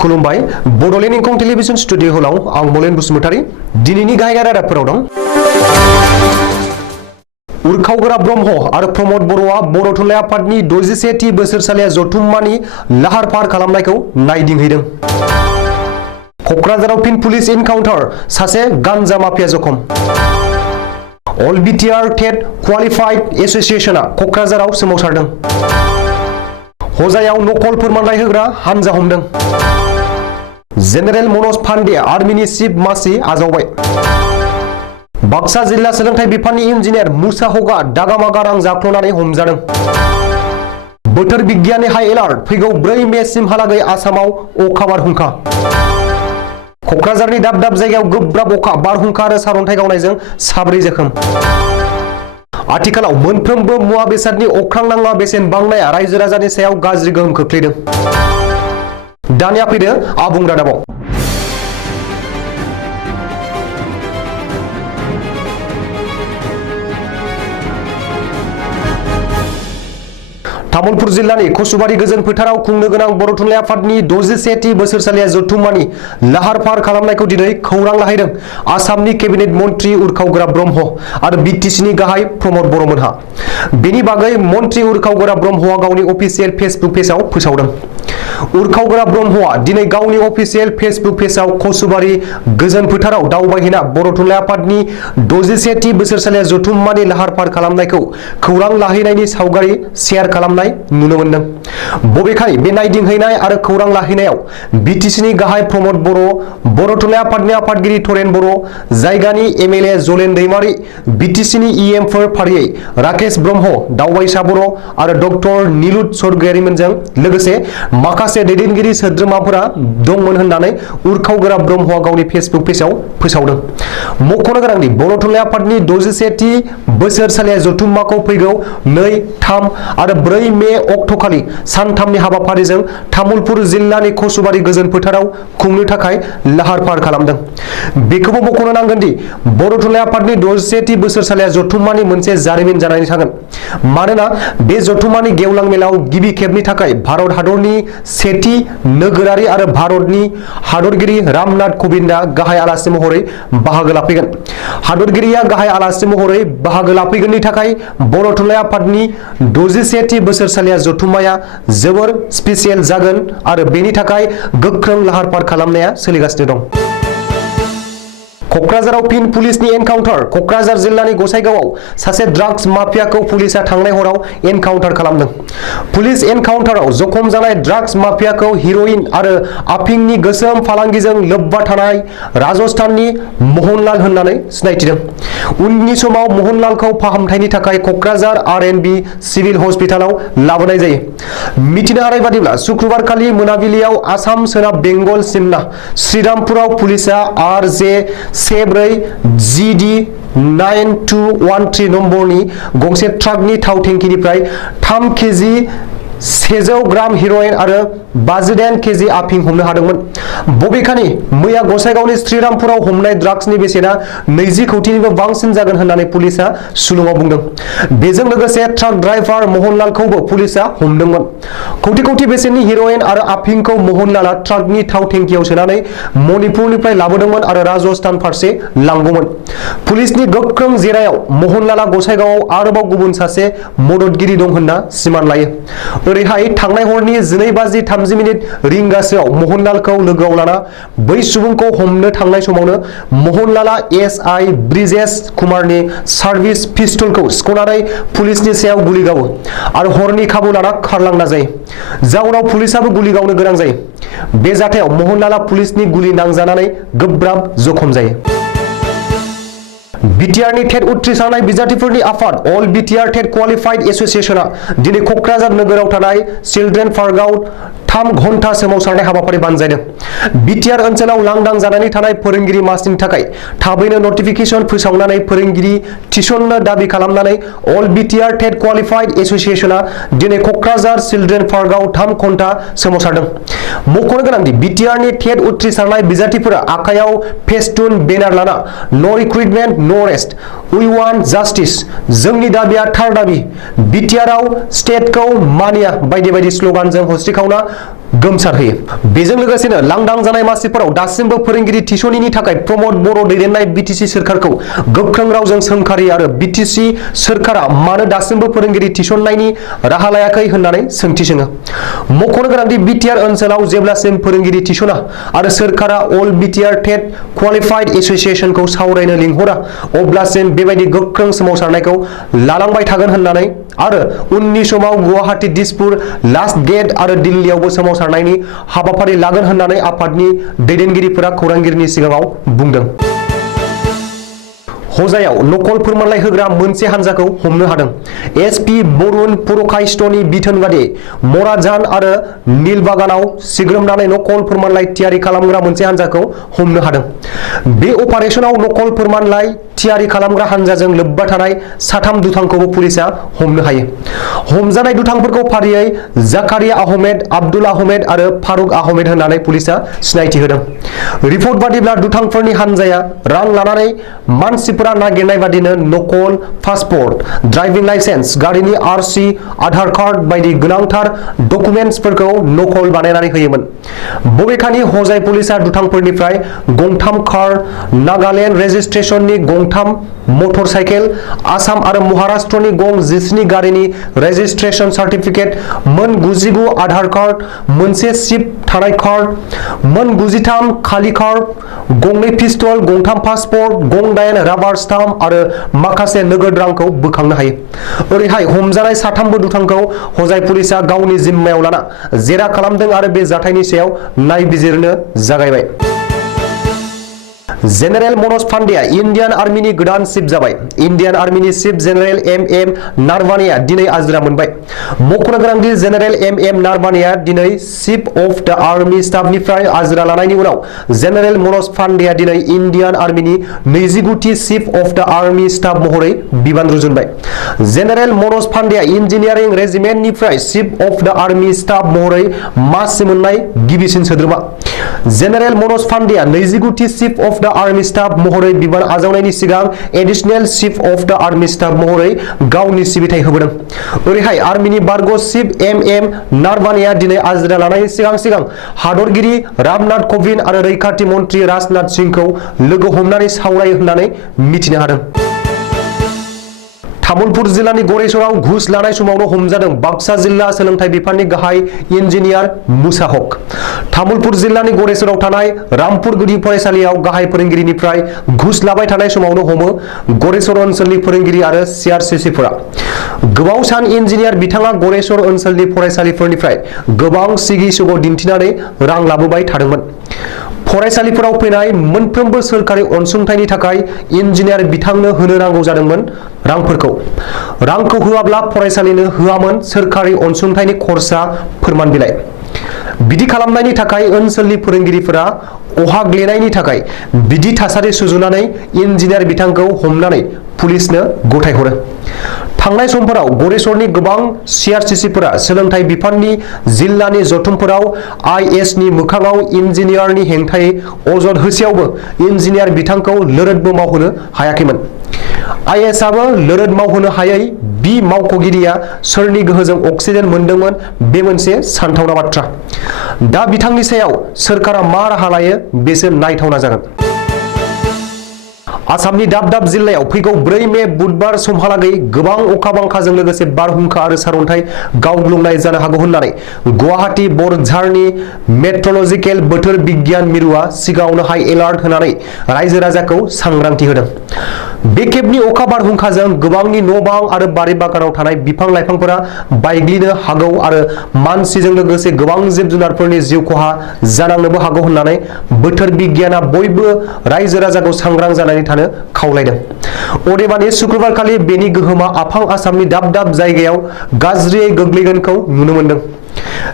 खुलुमबाय Bodoland इंखं television studio हलाव आं मलेन बसुमतारी दिनैनि गाहाय रादाबफोराव दं। उरखावग्रा ब्रह्म आरो प्रमद बर'आ बर' थुनलाइ आफादनि 61थि बोसोरसालिया जथुम्मानि लाहार फाहार खालामनायखौ नायदिंहैदों। क'क्राझाराव फिन पुलिस एनकाउन्टार, सासे गान्जा माफिया जखम। अल बिटिआर टेट क्वालिफाइड एसोसिएशनआ क'क्राझाराव सोमावसारदों। हजायाव नकल फोरमानलाइ होग्रा हानजा हमदों। जेनेरेल मनज पान्डे आर्मिनि चिफ मासि आजावबाय। बाक्सा जिल्ला सोलोंथाइ बिफाननि इन्जिनियार मुसा हगा दागा गारां जाख्ल'नानै हमजादों। बोथोर बिगियाननि हाइ एलार्ट, फैगौ 4 मेसिमहालागै आसामाव अखा बारहुंखा। क'क्राझारनि दाब दाब जायगायाव गोब्राब अखा बारहुंखा आरो सारअन्थाइ गावनायजों 4 जोखोम। आथिखालाव मोनफ्रोमबो मुवा बेसादनि अख्रां नाङा बेसेन बांनाया रायजो राजानि सायाव गाज्रि गोहोम खोख्लैदों। दानिया फैदो आबुं रादाबाव। तामुलपुर जिल्लानि कसुबारि गोजोन फोथाराव खुंनो गोनां बर' थुनलाइ आफादनि 61थि बोसोरसालिया जथुम्मानि लाहार फाहार खालामनायखौ दिनै खौरां लाहैदों आसामनि केबिनेट मन्त्रि उरखावग्रा ब्रह्म आरो बिटिसिनि गाहाय प्रमद बर'मोनहा। बेनि बागै मन्त्रि उरखावग्रा ब्रह्मआ गावनि अफिसियेल फेसबुक पेजआव फोसावदों। उरखावग्रा ब्रह्मआ दिनै गावनि अफिसियेल फेसबुक पेजआव कसुबारि गोजोन फोथाराव दावबायहैना बर' थुनलाइ आफादनि 61थि बोसोरसालिया जथुम्मानि लाहार फाहार खालामनायखौ खौरां लाहैनायनि सावगारि शेयार खालामनाय नुनो मोनदों। बबेखानि बे नायदिंहैनाय आरो खौरां लाहैनायाव बिटिसिनि गाहाय प्रमद बर' थुनलाइ आफादनि आफादगिरि थरेन बर', जायगानि एमएलए जलेन दैमारि, बिटिसिनि इएमफोर फारियै राकेश ब्रह्म, दावबायसा बर' आरो डक्टर नीलुत स्वर्गयारिमोनजों लोगोसे माखासे दैदेनगिरि सोद्रोमाफोरा दंमोन होननानै उरखावग्रा ब्रह्मआ गावनि फेसबुक पेजआव फोसावदों। मख'नो गोनांदि बर' थुनलाइ आफादनि 61थि बोसोरसालिया जथुम्माखौ फैगौ 2, 3 आरो 4 मे अक्ट'खालि सानथामनि हाबाफारिजों तामुलपुर जिल्लानि कसुबारि गोजोन फोथाराव खुंनो थाखाय लाहार फाहार खालामदों। बेखौबो मख'नो नांगोन दि बर' थुनलाइ आफादनि 61थि बोसोरसालिया जथुम्मानि मोनसे जारिमिन जानानै थागोन। मानोना बे जथुम्मानि गेवलां मेलाव गिबि खेबनि थाखाय भारत हादरनि सेथि नोगोरारि आरो भारतनि हादरगिरि रामनाथ क'विंदआ गाहाय आलासि महरै बाहागो लाफैगोन। हादरगिरिया गाहाय आलासि महरै बाहागो लाफैगोननि थाखाय बर' थुनलाइ आफादनि 61थि बोसोरसालिया जथुम्माया जोबोर स्पेसियेल जागोन आरो बेनि थाखाय गोख्रों लाहार फाहार खालामनाया सोलिगासिनो दं। क'क्राझाराव फिन पुलिसनि एनकाउन्टार, क'क्राझार जिल्लानि गसाइगावआव सासे ड्राग्स माफियाखौ पुलिसआ थांनाय हराव एनकाउन्टार खालामदों। पुलिस एनकाउन्टाराव जखम जानाय ड्राग्स माफियाखौ हिर'इन आरो आफिंनि गोसोम फालांगिजों लोब्बा थानाय राजस्थाननि मोहनलाल होननानै सिनायथिदों। उननि समाव मोहनलालखौ फाहामथायनि थाखाय क'क्राझार आर.एन.बि. सिभिल हस्पिटालाव लाबोनाय जायो। मिथिनो हानाय बादिब्ला शुक्रबारखालि मोनाबिलियाव आसाम सोनाब बेंगल सिमना श्रीरामपुराव पुलिसआ RJ14GD 9213 नम्बरनि गंसे ट्राकनि थाव टेंकिनिफ्राय 3 केजि 100 ग्राम हिर'इन आरो 58 केजि आफिं हमनो हादोंमोन। बबेखानि मैया गसाइगावनि श्रीरामपुराव हमनाय ड्राग्सनि बेसेना 20 कौटिनिबो बांसिन जागोन होननानै पुलिसआ सुलुङाव बुंदों। बेजों लोगोसे ट्राक ड्राइभार मोहनलालखौबो पुलिसआ हमदोंमोन। कौटि बेसेननि हिर'इन आरो आफिंखौ मोहनलालआ ट्राकनि थाव टेंकियाव सोनानै मणिपुरनिफ्राय लाबोदोंमोन आरो राजस्थान फारसे लांगौमोन। पुलिसनि गोख्रों जेरायाव मोहनलालआ गसाइगावआव आरोबाव गुबुन सासे मददगिरि दं होनना सिमान लायो। ओरैहाय थांनाय हरनि 12:30 रिंगासोआव मोहनलालखौ लोगोआव लाना बै सुबुंखौ हमनो थांनाय समावनो मोहनलालआ एसआइ ब्रिजेश कुमारनि सार्भिस पिस्तलखौ सिख'नानै पुलिसनि सायाव गुलि गावो आरो हरनि खाबु लाना खारलांना जायो। जाउनाव पुलिसाबो गुलि गावनो गोनां जायो। बे जाथायाव मोहनलालआ पुलिसनि गुलि नांजानानै गोब्राब जखम जायो। बिटिआरनि टेट उथ्रिसारनाय बिजाथिफोरनि आफाद अल बिटिआर टेट क्वालिफाइड एसोसिएशनआ दिनै क'क्राझार नोगोराव थानाय चिल्ड्रेन पार्कआव 3 घन्टा सोमावसारनाय हाबाफारि बानजायदों। बिटिआर ओनसोलाव लांदां जानानै थानाय फोरोंगिरि मासिनि थाखाय थाबैनो नटिफिकेशन फोसावनानै फोरोंगिरि थिसननो दाबि खालामनानै अल बिटिआर टेट क्वालिफाइड एसोसिएशनआ दिनै क'क्राझार चिल्ड्रेन पार्कआव 3 घन्टा सोमावसारदों। मख'नो गोनांदि बिटिआरनि टेट उथ्रिसारनाय बिजाथिफोरा आखायाव फेस्टुन बेनार लाना नो रिक्रुटमेन्ट नो रेस्ट वी वान्ट जास्टिस, जोंनि दाबिया थार दाबि, बिटिआरआव स्टेटखौ मानिया बायदि बायदि स्लगानजों हस्रिखावना गोमसारहोयो। बेजों लोगोसेनो लांदां जानाय मासिफोराव दासिमबो फोरोंगिरि थिसनिनि थाखाय प्रमद बर' दैदेननाय बिटिसि सोरखारखौ गोख्रों रावजों सोंखारि आरो बिटिसि सोरखारा मानो दासिमबो फोरोंगिरि थिसननायनि राहा लायाखै होननानै सोंथि सोङो। मख'नो गोनांदि बिटिआर ओनसोलाव जेब्लासिम फोरोंगिरि थिसना आरो सोरखारा अल बिटिआर टेट क्वालिफाइड एसोसिएशनखौ सावरायनो लिंहरा अब्लासिम बेबायदि गोख्रों सोमावसारनायखौ लालांबाय थागोन होननानै आरो उननि समाव गुवाहाटी, दिसपुर, लास्ट गेट आरो दिल्लीयावबो सोमावसारनायनि हाबाफारि लागोन होननानै आफादनि दैदेनगिरिफोरा खौरांगिरिनि सिगाङाव बुंदों। हजायाव नकल फोरमानलाइ होग्रा मोनसे हानजाखौ हमनो हादों। एसपि बरुन पुरकायस्थनि बिथोन बादियै मराजान आरो नीलबागानाव सिग्रोमनानै नकल फोरमानलाइ थियारि खालामग्रा मोनसे हानजाखौ हमनो हादों। बे अपारेशनाव नकल फोरमानलाइ थियारि खालामग्रा हानजाजों लोब्बा थानाय साथाम दुथांखौबो पुलिसा हमनो हायो। हमजानाय दुथांफोरखौ फारियै जाकारिया आहमेद, आब्दुल आहमेद आरो फारुक आहमेद होननानै पुलिसा सिनायथि होदों। रिपर्ट बादिब्ला दुथांफोरनि हानजाया रां लानानै मानसिफोरा नागिरनाय बादिनो नकल पासपर्ट, ड्राइभिं लाइसेन्स, गारिनि आरसि, आधार कार्ड बायदि गोनांथार डकुमेन्टसफोरखौ नकल बानायनानै होयोमोन। बबेखानि हजाय पुलिसा दुथांफोरनिफ्राय गंथाम कार, नागालेण्ड रेजिस्ट्रेशननि गंथाम मटर साइकेल, आसाम आरो महाराष्ट्रनि गं 17 गारिनि रेजिस्ट्रेशन सार्टिफिकेट, मोन 99 आधार कार्ड, मोनसे सिप थानाय कार्ड, मोन 93 खालि कार्ड, गंनै पिस्तल, गंथाम पासपर्ट, गं 8 राबार स्टाम्प आरो माखासे नोगोद रांखौ बोखांनो हायो। ओरैहाय हमजानाय साथामबो दुथांखौ हजाय पुलिसा गावनि जिम्मायाव लाना जेरा खालामदों आरो बे जाथायनि सायाव नायबिजिरनो जागायबाय। जेनेरेल मनज पान्डेआ इन्डियान आर्मिनि गोदान चिफ जाबाय। इन्डियान आर्मिनि चिफ जेनेरेल एम नारवानेआ दिनै आजिरा मोनबाय। मख'नो गोनांदि जेनेरेल एम नारवानेआ दिनै चिफ अफ द आर्मी स्टाफनिफ्राय आजिरा लानायनि उनाव जेनेरेल मनज पान्डेआ दिनै इन्डियान आर्मिनि 29थि चिफ अफ द आर्मी स्टाफ महरै बिबान रुजुनबाय। जेनेरेल मनज पान्डेआ इन्जिनियारिं रेजिमेन्टनिफ्राय चिफ अफ द आर्मी स्टाफ महरै मासि मोननाय गिबिसिन सोद्रोमा। जेनेरेल मनज पान्डेआ 29थि चिफ अफ द आर्मी स्टाफ महरै बिबान आजावनायनि सिगां एडिशनेल चिफ अफ द आर्मी स्टाफ महरै गावनि सिबिथाइ होबोदों। ओरैहाय आर्मिनि बारग' चिफ एम नारवानेआ दिनै आजिरा लानायनि सिगां हादरगिरि रामनाथ क'विन्द आरो रैखाथि मन्त्रि राजनाथ सिंहखौ लोगो हमनानै सावरायो होननानै मिथिनो हादों। तामुलपुर जिल्लानि गरेसराव घुस लानाय समावनो हमजादों बाक्सा जिल्ला सोलोंथाइ बिफाननि गाहाय इन्जिनियार मुसा हक। तामुलपुर जिल्लानि गरेसराव थानाय रामपुर गुदि फरायसालियाव गाहाय फोरोंगिरिनिफ्राय घुस लाबाय थानाय समावनो हमो गरेसर ओनसोलनि फोरोंगिरि आरो सिआरसिसिफोरा। गोबाव सान इन्जिनियार बिथाङा गरेसर ओनसोलनि फरायसालिफोरनिफ्राय गोबां सिगि सुग दिन्थिनानै रां लाबोबाय थादोंमोन। फरायसालिफोराव फैनाय मोनफ्रोमबो सोरखारि अनसुंथाइनि थाखाय इन्जिनियार बिथांनो होनो नांगौ जादोंमोन रांफोरखौ। रांखौ होआब्ला फरायसालिनो होआमोन सोरखारि अनसुंथाइनि खरसा फोरमान बिलाइ। बिदि खालामनायनि थाखाय ओनसोलनि फोरोंगिरिफोरा अहाग्लेनायनि थाखाय बिदि थासारि सुजुनानै इन्जिनियार बिथांखौ हमनानै पुलिसनो गथायहरो। थांनाय समफोराव गरेसरनि गोबां सिआरसिसिफोरा सोलोंथाइ बिफाननि जिल्लानि जथुमफोराव आइएसनि मोखाङाव इन्जिनियारनि हेंथायै अजद होसेयावबो इन्जिनियार बिथांखौ लोरदबो मावहोनो हायाखैमोन। आइएसआबो लोरद मावहोनो हायै बि मावख'गिरिया सोरनि गोहोजों अक्सिजेन मोनदोंमोन बे मोनसे सानथावना बाथ्रा। दा बिथांनि सायाव सोरखारा मा राहा लायो बेसो नायथावना जागोन। आसामनि दाब दाब जिल्लायाव फैगौ 4 मे बुधबार समहालागै गोबां अखा बांखाजों लोगोसे बारहुंखा आरो सारअन्थाइ गावग्लुंनाय जानो हागौ होननानै गुवाहाटी बरझारनि मेट्रलजिकेल बोथोर बिगियान मिरुआ सिगाङावनो हाई एलार्ट होनानै रायजो राजाखौ सांग्रांथि होदों। बे खेबनि अखा बारहुंखाजों गोबांनि न' बां आरो बारि बागानाव थानाय बिफां लाइफांफोरा बायग्लिनो हागौ आरो मानसिजों लोगोसे गोबां जिब जुनारफोरनि जिउ खहा जानांनोबो हागौ होननानै बोथोर बिगियाना बयबो रायजो राजाखौ सांग्रां जानानै थानो खावलायदों। अदेबानि शुक्रबारखालि बेनि गोहोमा आफां आसामनि दाब दाब जायगायाव गाज्रियै गोग्लैगोनखौ नुनो मोनदों।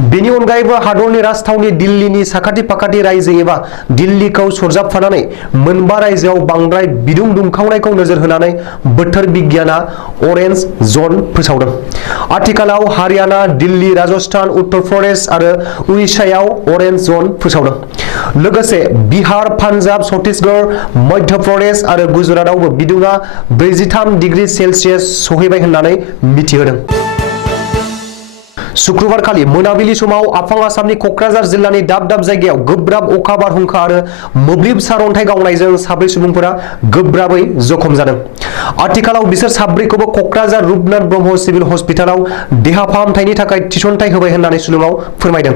बेनि अनगायैबो हादरनि राजथावनि दिल्लीनि साखाथि फाखाथि रायजो एबा दिल्लीखौ सरजाबफानानै मोनबा रायजोआव बांद्राय बिदुं दुंखावनायखौ नोजोर होनानै बोथोर बिगियाना अरेन्ज जन फोसावदों। आथिखालाव हारियाना, दिल्ली, राजस्थान, उत्तर प्रदेश आरो उड़िष्यायाव अरेन्ज जन फोसावदों। लोगोसे बिहार, पान्जाब, छत्तीसगढ़, मध्य प्रदेश आरो गुजरातआवबो बिदुङा 43 डिग्री सेल्सियास सहैबाय होननानै मिथिहोदों। शुक्रबार खालि मोनाबिलि समाव आफां आसामनि कक्राझार जिल्लानि दाब दाब जायगायाव गोब्राब अखा बारहुंखा आरो मोब्लिब सारअन्थाइ गावनायजों 4 सुबुंफोरा गोब्राबै जखम जादों। आथिखालाव बिसोर 4खौबो कक्राझार रुपनाथ ब्रह्म सिभिल हस्पिटालाव देहा फाहामथायनि थाखाय थिसनथाइ होबाय होननानै सुलुङाव फोरमायदों।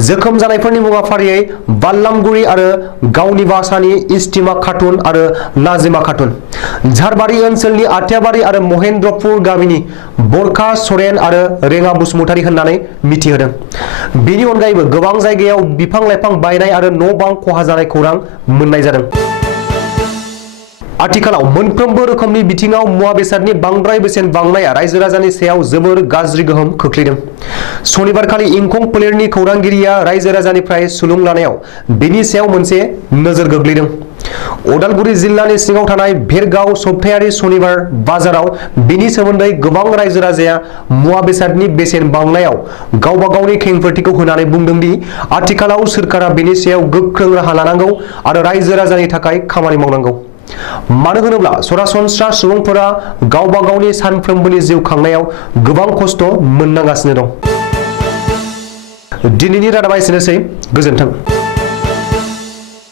जोखोम जानायफोरनि मुङा फारियै बाल्लामगुरि आरो गावनिबासानि इस्टिमा खातुन आरो नाजिमा खातुन, झारबारि ओनसोलनि आथियाबारि आरो महेन्द्रपुर गामिनि बरखा सरेन आरो रेङा बसुमतारि होननानै मिथिहोदों। बेनि अनगायैबो गोबां जायगायाव बिफां लाइफां बायनाय आरो न' बां खहा जानाय खौरां मोननाय जादों। आथिखालाव मोनफ्रोमबो रोखोमनि बिथिङाव मुवा बेसादनि बांद्राय बेसेन बांनाया रायजो राजानि सायाव जोबोर गाज्रि गोहोम खोख्लैदों। सनिबारखालि इंखं फोलेरनि खौरांगिरिया रायजो राजानिफ्राय सुलुं लानायाव बेनि सायाव मोनसे नोजोर गोग्लैदों। उदालगुरि जिल्लानि सिङाव थानाय भेरगाव सप्तायारि सनिबार बाजाराव बेनि सोमोन्दै गोबां रायजो राजाया मुवा बेसादनि बेसेन बांनायाव गावबा गावनि खेंफोरथिखौ होनानै बुंदों दि आथिखालाव सोरखारा बेनि सायाव गोख्रों राहा लानांगौ आरो रायजो राजानि थाखाय खामानि मावनांगौ। मानो होनोब्ला सरासनस्रा सुबुंफोरा गावबा गावनि सानफ्रोमबोनि जिउ खांनायाव गोबां खस्थ' मोननांगासिनो दं। दिनैनि रादाबा एसेनोसै। गोजोन्थों।